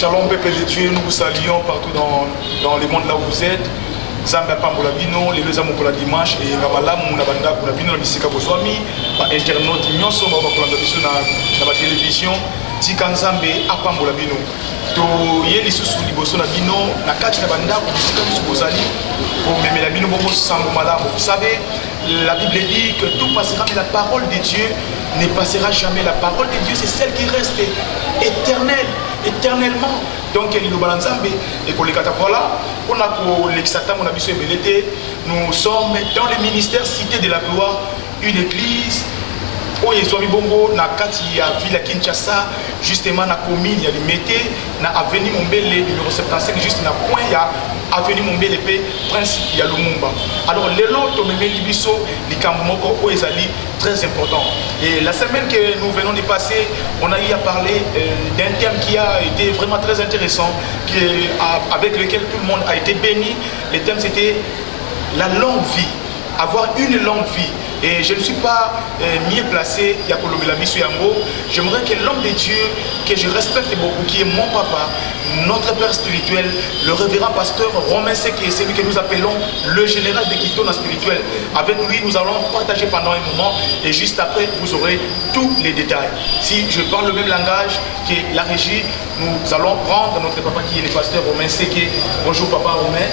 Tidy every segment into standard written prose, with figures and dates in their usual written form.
Shalom peuple de Dieu, nous vous saluons partout dans le monde là où vous êtes. Zamba pambola bino, les deux amours pour la dimanche et Ramalamu na banda pour la bino na bisika bozwami, ba internaute nyonso ba kolanda biso na ba télévision, tika nzambe apambola bino. To ye lisusu liboso na bino na kati na banda ko bisika biso bozali pour memela bino bobo sambo malamu. Vous savez, la Bible dit que tout passera mais la parole de Dieu ne passera jamais. La parole de Dieu c'est celle qui reste éternellement. Donc il nous balance et pour les voilà, on a pour l'exatam on a vu nous sommes dans le ministère Cité de la Gloire, une église où ils ont mis bongo na kati ya ville Kinshasa, justement na commune ya Limete, na avenue Mombele numéro 75 juste na point ya avenue Mombele pe prince ya Lumumba. Alors lelo to meme libiso likambo moko o ezali très important. Et la semaine que nous venons de passer, on a eu à parler d'un thème qui a été vraiment très intéressant, avec lequel tout le monde a été béni. Le thème c'était la longue vie, avoir une longue vie. Et je ne suis pas mieux placé, j'aimerais que l'homme de Dieu, que je respecte beaucoup, qui est mon papa, notre père spirituel, le révérend pasteur Romain C, qui est celui que nous appelons le général de Kitona spirituel. Avec lui, nous allons partager pendant un moment et juste après, vous aurez tous les détails. Si je parle le même langage que la régie, nous allons prendre notre papa qui est le pasteur Romain C. Bonjour papa Romain.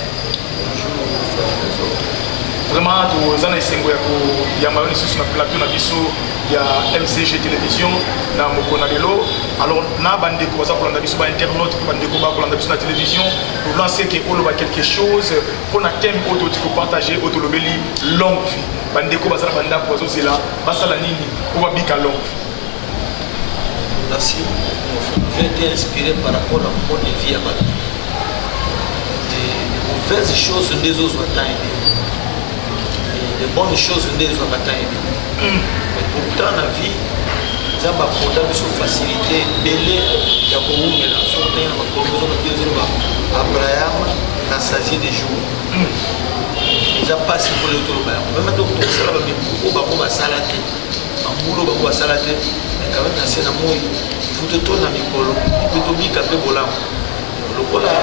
Vraiment, nous avons essayé de sur le plateau de MCG Télévision, dans Mokonalelo. Alors, nous avons des internautes qui ont la télévision. Nous lancer quelque chose pour un thème pour partager longue vie. Merci. J'ai été inspiré par rapport à la bonne vie à Bali. Des mauvaises choses des autres les bonnes choses des autres mais pourtant la vie ça va prendre sur facilité belé ya ko ngela so tena ba ko zo na kezo ba Abraham na saisi des jours ils a passé pour le tour ba même donc ça va me ko ba salate amulo ba salate mais quand même c'est na moi il faut te tourner mikolo il faut bika pe bolam lokola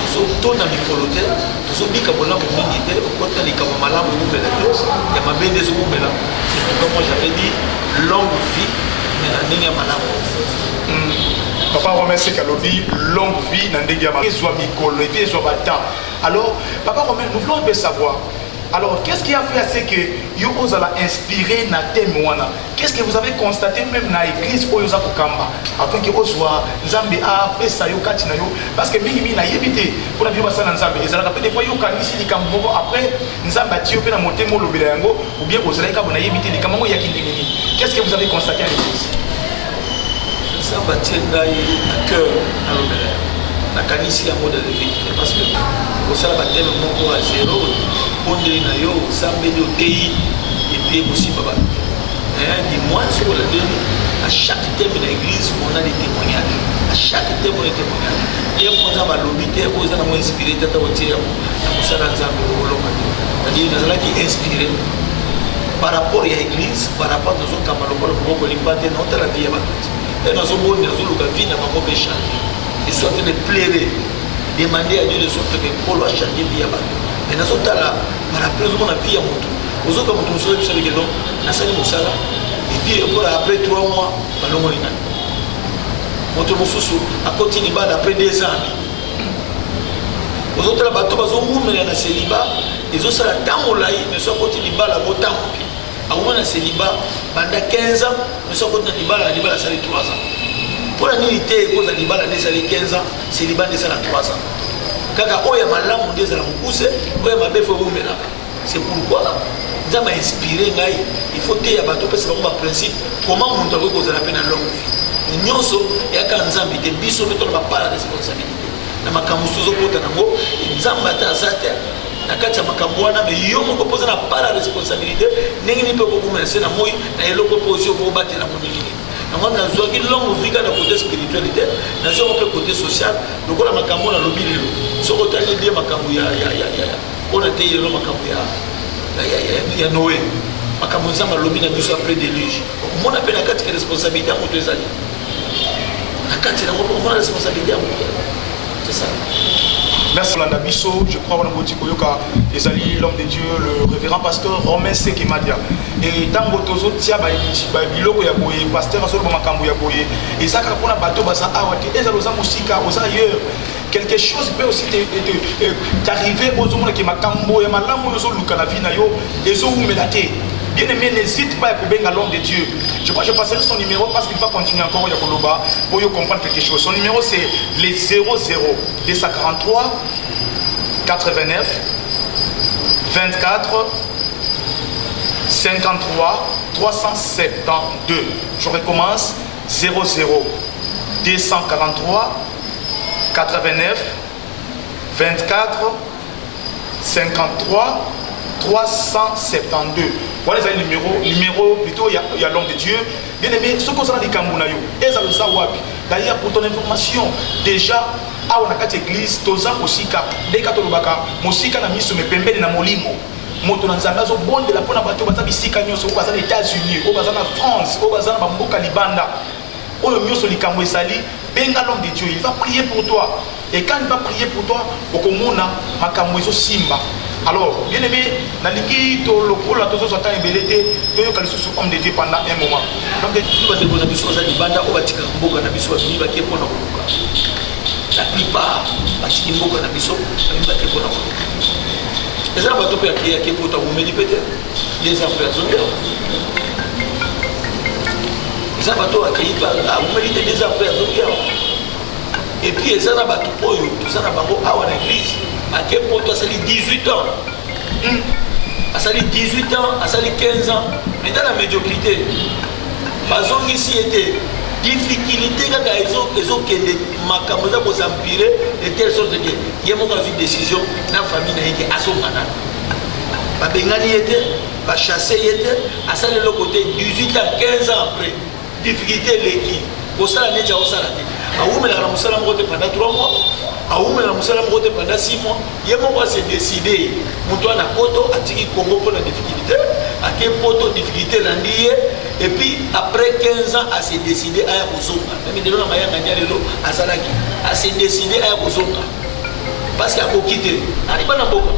tuzo tona mikolo te tuzo bika bolam mingi te okota likama malamu ngubela te ya mabende zo ngubela c'est comme moi j'avais dit longue vie mais na ndenge malamu papa Romain c'est kalobi longue vie na ndenge malamu ezwa mikolo et ezwa bata. Alors papa Romain nous voulons un peu savoir. Alors, qu'est-ce qui a fait à ce que vous avez inspiré na thème wana? Qu'est-ce que vous avez constaté même dans l'église où vous avez kamba afin que vous soyez Nzambe a pesa yo katina yo parce que mingi na yebité pour la biba sana Nzambe et ça la des fois yo kanisi likambo après Nzambe tio pe na motemo lobela yango ou bien vous allez ka bona yebité likambo ya kindengeni. Qu'est-ce que vous avez constaté à l'église? Nzambe tiengai à cœur na lobela na kanisi ya mode de vie parce que vous savez battre moko à zéro pondeli na yo sambeli otei et puis aussi baba dis-moi sur la demi à chaque thème de l'église on a des témoignages à chaque thème on a des témoignages et on a valobité on a inspiré tata otia na musala nzambe oloma c'est-à-dire nous allons inspiré par rapport à l'église par rapport à nos kamaloko ko limpate na la vie ya batoti et nous sommes bons nous luka vie na mako péché ils sont en train de pleurer demander à Dieu de sorte que Paul va changer vie ya batoti. Mais nous sommes là, par après, nous avons la vie à mon tour. Nous avons la vie à mon tour. Nous avons la et puis après 3 mois, nous avons la vie. Nous avons à côté de après 2 ans. Nous avons la bateau, nous avons la célibat. Ils ont la temps, mais nous sommes à côté de la temps. Nous avons la célibat pendant 15 ans, nous sommes à côté de la 3 ans. Pour la nullité, pour la 15 ans, célibat de 3 ans. Kaka oya malamu ndeza la mukuse oya mabefo bumela. C'est pourquoi ça m'a inspiré ngai il faut te ya bato pesa ba principe comment on doit causer la peine à longue vie. Nyonso ya ka nzambi te biso beto na pas la responsabilité. Na makamusu zo kota nango nzamba ta zate na kati ya makambo wana mais yo moko poza na pas la responsabilité ndenge ni pe ko kumela na moi na eloko position ko batela moniki. Nous avons une longue vie dans le côté spiritualité, nous avons le côté social, nous avons le makambo na lobby lelo. Ce côté là dit makambo ya on a été le makambo ya Noé. Makambo za lobby na biso après déluge. On appelle la carte responsabilité à moto ezali. la responsabilité. C'est ça. Merci Landa Bisso, je crois que Koyoka, Ezali, l'homme de Dieu, le révérend pasteur Romain Sekemadia. Et tant que Tozo Tia Biloko Yaboye, pasteur Azol Bomakambo Yaboye, et ça quand on a bateau Basa Awati, et Zalosa Moussika, aux ailleurs. Quelque chose peut aussi t'arriver aux hommes qui Makambo et Malamu Yozo Lukanavina Yo, et Zo Melate. Bien aimé, n'hésite pas à couper à l'homme de Dieu. Je crois que je passerai son numéro parce qu'il va continuer encore au Yakoloba pour comprendre quelque chose. Son numéro c'est les 00 243 89 24 53 372. Je recommence 00 243 89 24 53 372. Voilà le numéro plutôt, il y a l'homme de Dieu. Bien aimé, ce qu'on a dit Kambunayo, et ça le sawapi. D'ailleurs, pour ton information, déjà, à une église, Toza Osika, des Katolobaka, Mosika na miso me pembeni na molimo. Moto na nzamba zo bonde la pona bato baza bisika nyoso, au baza les États-Unis, au baza na France, au baza na Bamboka Libanda. Oyo nyoso likambo esali, benga l'homme de Dieu, il va prier pour toi. Et quand il va prier pour toi, okomona makambo ezo simba. Alors, bien aimé, Naliki, le pôle, tout ça, ça a été belleté, tout le monde sous homme de Dieu pendant un moment. Donc, la plupart, et puis, ils ont tout ça à l'église. À quel point ça a 18 ans. Ça a 18 ans, ça a 15 ans. Mais dans la médiocrité, ils ici était difficulté quand ils ont makamboza pour s'empirer de telle sorte que il y a une décision dans la famille qui a son mandat. Bengani était, chassé était, à ça de l'autre côté, 18 ans, 15 ans après, difficulté l'équipe. Pour ça, l'année, on s'est raté. Pendant 3 mois. Aoumela musala mbote pendant 6 mois, yemo s'est décidé, muto na poto atiki Congo pour la difficulté, à quel poto difficulté landié, et puis après 15 ans a s'est décidé à Kozonga. Même de l'homme a gagné lelo à Salaki, a s'est décidé à Kozonga. Parce qu'il a quitté. Arriba na boka.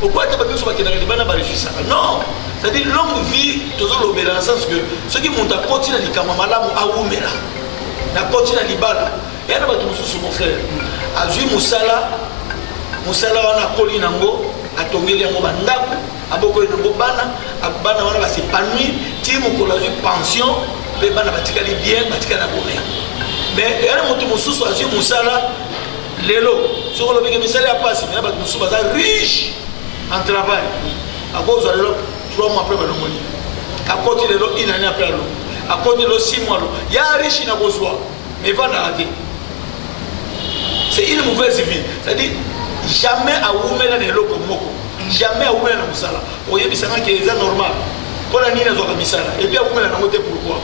Pourquoi tu as pas vu ce matin dans la réussite? Non, c'est-à-dire longue vie, toujours l'obéir dans le sens que ceux qui montent à continuer à Likamamala ou à Oumela, na continuer à Libala. Et alors, mon frère, a vu Moussala wana koli nango, a tombé les mots bandaku, a beaucoup de bana, a bana wana va s'épanouir, timu qu'on a vu pension, les bana batikali bien, batikala bonheur. Mais il y a un mot moussou a vu Moussala, l'élo, sur le mec Moussala a passé, mais il y a un moussou riche en travail. À cause de l'élo, 3 mois après le moni. À côté de l'élo, 1 année après l'eau. À côté de l'élo, 6 mois l'eau. Il y a un riche qui n'a pas besoin, mais va l'arrêter. C'est une mauvaise vie. C'est-à-dire, jamais à Oumela ne l'eau comme Moko. Jamais à Oumela Moussala. Vous voyez, c'est normal. Pour la Nina Zoka Missala. Et puis à Oumela n'a pas pourquoi.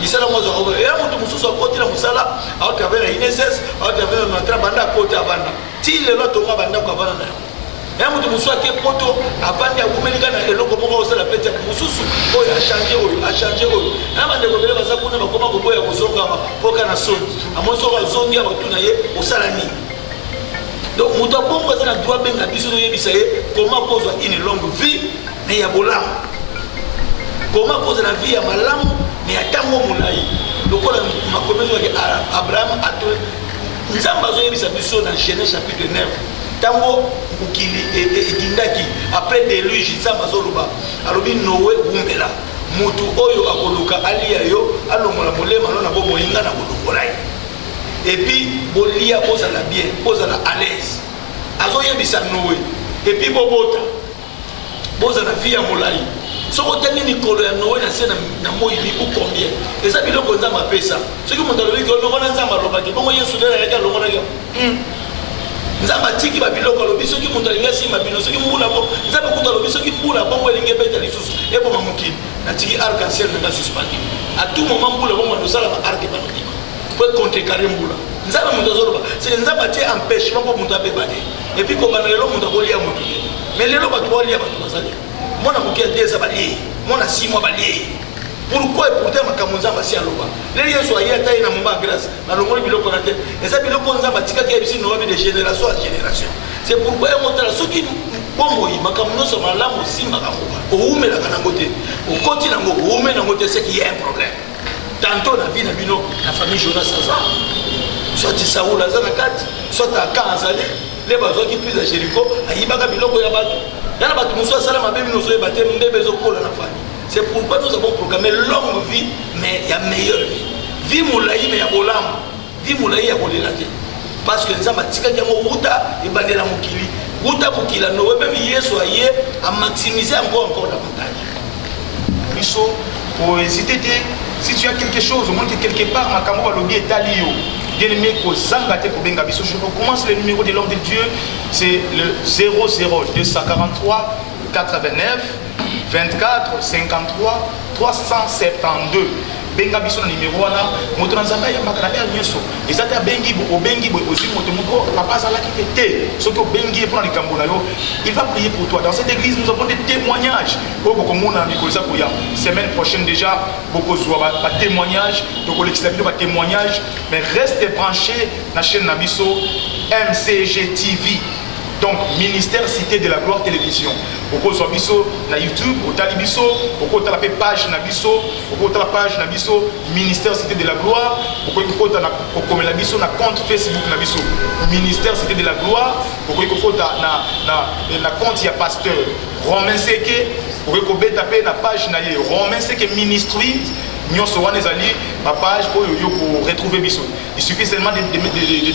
Missala Mozo. Et là, mon moussou soit côté la Moussala, à travers la INSS, à travers notre banda côté à Vanda. Si le lot tombe à Vanda Kavana. Et là, mon moussou a quel poteau à Vanda Oumela et l'eau comme on la pète. Moussou, a changé, a changé. Là, on a découvert ça pour nous, comment on peut y avoir pour qu'on a sonné. À mon sort, on a zongué au Salani. Donc, nous avons besoin de droit bien comment cause une longue vie, mais il y a bolam. Comment cause la vie à malam, mais il y a tant de moulaï. Donc, on a commencé avec Abraham à tout. Nous avons besoin de dans Genèse chapitre 9. Tango Mukili et Dindaki, après déluge, nous avons besoin de Noé Wumbela. Mutu oyo akoluka alia yo alongola molema lona bo moinga na kolongola. Et puis bolia posa la bien, posa la à l'aise. Azo yebisa Noé. Et puis bobota. Posa la vie à molai. Soko tani ni kolo ya Noé na sena na moyibi ou combien. Et ça biloko nzamba pesa. Ce qui monta lobi ko longona nzamba lobaki. Bongo Yesu dela ya longona yo. Nzamba tiki ba biloko lobi soki monta ngasi mabino soki mbula bo. Nzamba kuta lobi soki mbula bongo elinge beta lisusu. Ebo mamukini. Natiki arc-en-ciel n'a pas suspendu. À tout moment, pour le moment, nous allons arc et banodique. Pour contrecarrer Mboula. Nous allons nous dire, c'est un zabaté empêchement pour nous taper. Et puis, comme on a l'homme, on a volé à mon tour. Mais les lois, tu vas lire à mon tour. Moi, on a bouqué des abaliers. Moi, on a 6 mois baliés. Pourquoi et pourtant makamunza basi aloba les yeso ayata ina mumba grâce na longoli biloko na te et ça biloko nza batika ke bisi no de génération en génération c'est pourquoi un monteur ceux qui bongo yi makamuno so malamu si makamu o umela kana ngote o koti na ngo o umela ngote c'est qu'il y a un problème tantôt na vie na bino la famille Jonas Saza soit Saoul azana kati soit Akanzali les bazo qui plus à Jéricho ayibaka biloko ya bato yana bato muso sala mabebi no so e batem mbebe zo kola na famille. C'est pourquoi nous avons proclamé longue vie, mais il y a meilleure vie. Vie moulaï, mais il y a bolam. Vie moulaï, il y a bolélate. Parce que nous avons dit que nous avons dit que nous avons dit que nous avons dit que nous avons dit que nous avons maximiser encore davantage. Bisso, pour hésiter, si tu as quelque chose, au moins que quelque part, ma caméra lobby est allié. Bien aimé, je recommence le numéro de l'homme de Dieu, c'est le 00 243 89 24 53 372. Benga biso na numéro wana moto nzamba ya makana ya nyeso ezata bengi obengi aussi moto moko papa zala ki té soki obengi pour na likambo na yo il va prier pour toi. Dans cette église nous avons des témoignages pour komona mikoza koya semaine prochaine déjà beaucoup zwa ba témoignages donc l'extérieur ba témoignages mais restez branchés na chaîne na biso MCG TV. Donc, Ministère Cité de la Gloire Télévision. Au sur biso na YouTube, au talibiso, au la page na biso, au la page na biso, Ministère Cité de la Gloire, au comme la biso na compte Facebook na biso, Ministère Cité de la Gloire, au na compte ya pasteur Romain Seke, au taper na page na Romain Seke Ministry. Nous avons ma page pour retrouver Bisso. Il suffit seulement de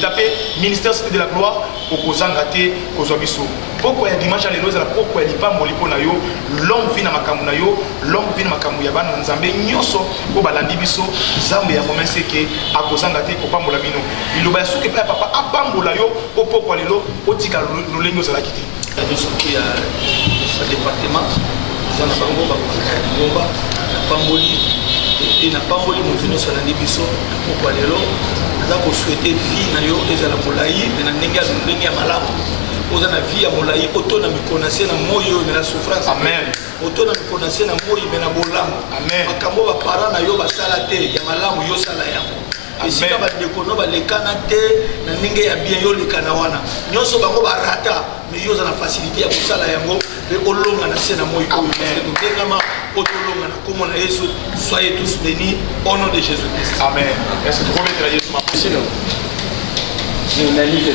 taper Ministère Cité de la Gloire pour que vous engagez Bisso. Pourquoi il y a dimanche à l'église, pourquoi il n'y a pas molipo na yo, l'homme vient à Makamu na yo, l'homme vient à Makamu yaban, nous avons nyoso pour balandi Bisso, Zambé a commencé que à cause engagé pour pas molabino. Il a souhaité que papa a pas molayo pour pourquoi les lots au tika nous les nous à la quitter. Nous sommes au département, nous avons Bomba, Pamboli. Et n'a pas voulu monter sur la division pour aller là. Nous avons souhaité vie na yo ezala molayi mais na ndenge ya malamu. Oza na vie ya molayi auto na mikonase na moyo mais na souffrance. Amen. Auto na mikonase na moyo mais na bolamu. Amen. Makambo ba parents na yo ba sala te ya malamu yo sala yango. Esika ba dekono ba lekana te na ndenge ya bien yo lekana wana. Nyoso bango ba rata mais yo za na facilité ya kusala yango pe olonga na sena moyo ko. Soyez tous bénis au nom de Jésus-Christ. Amen. Est-ce que vous pouvez mettre Jésus ma Journaliste et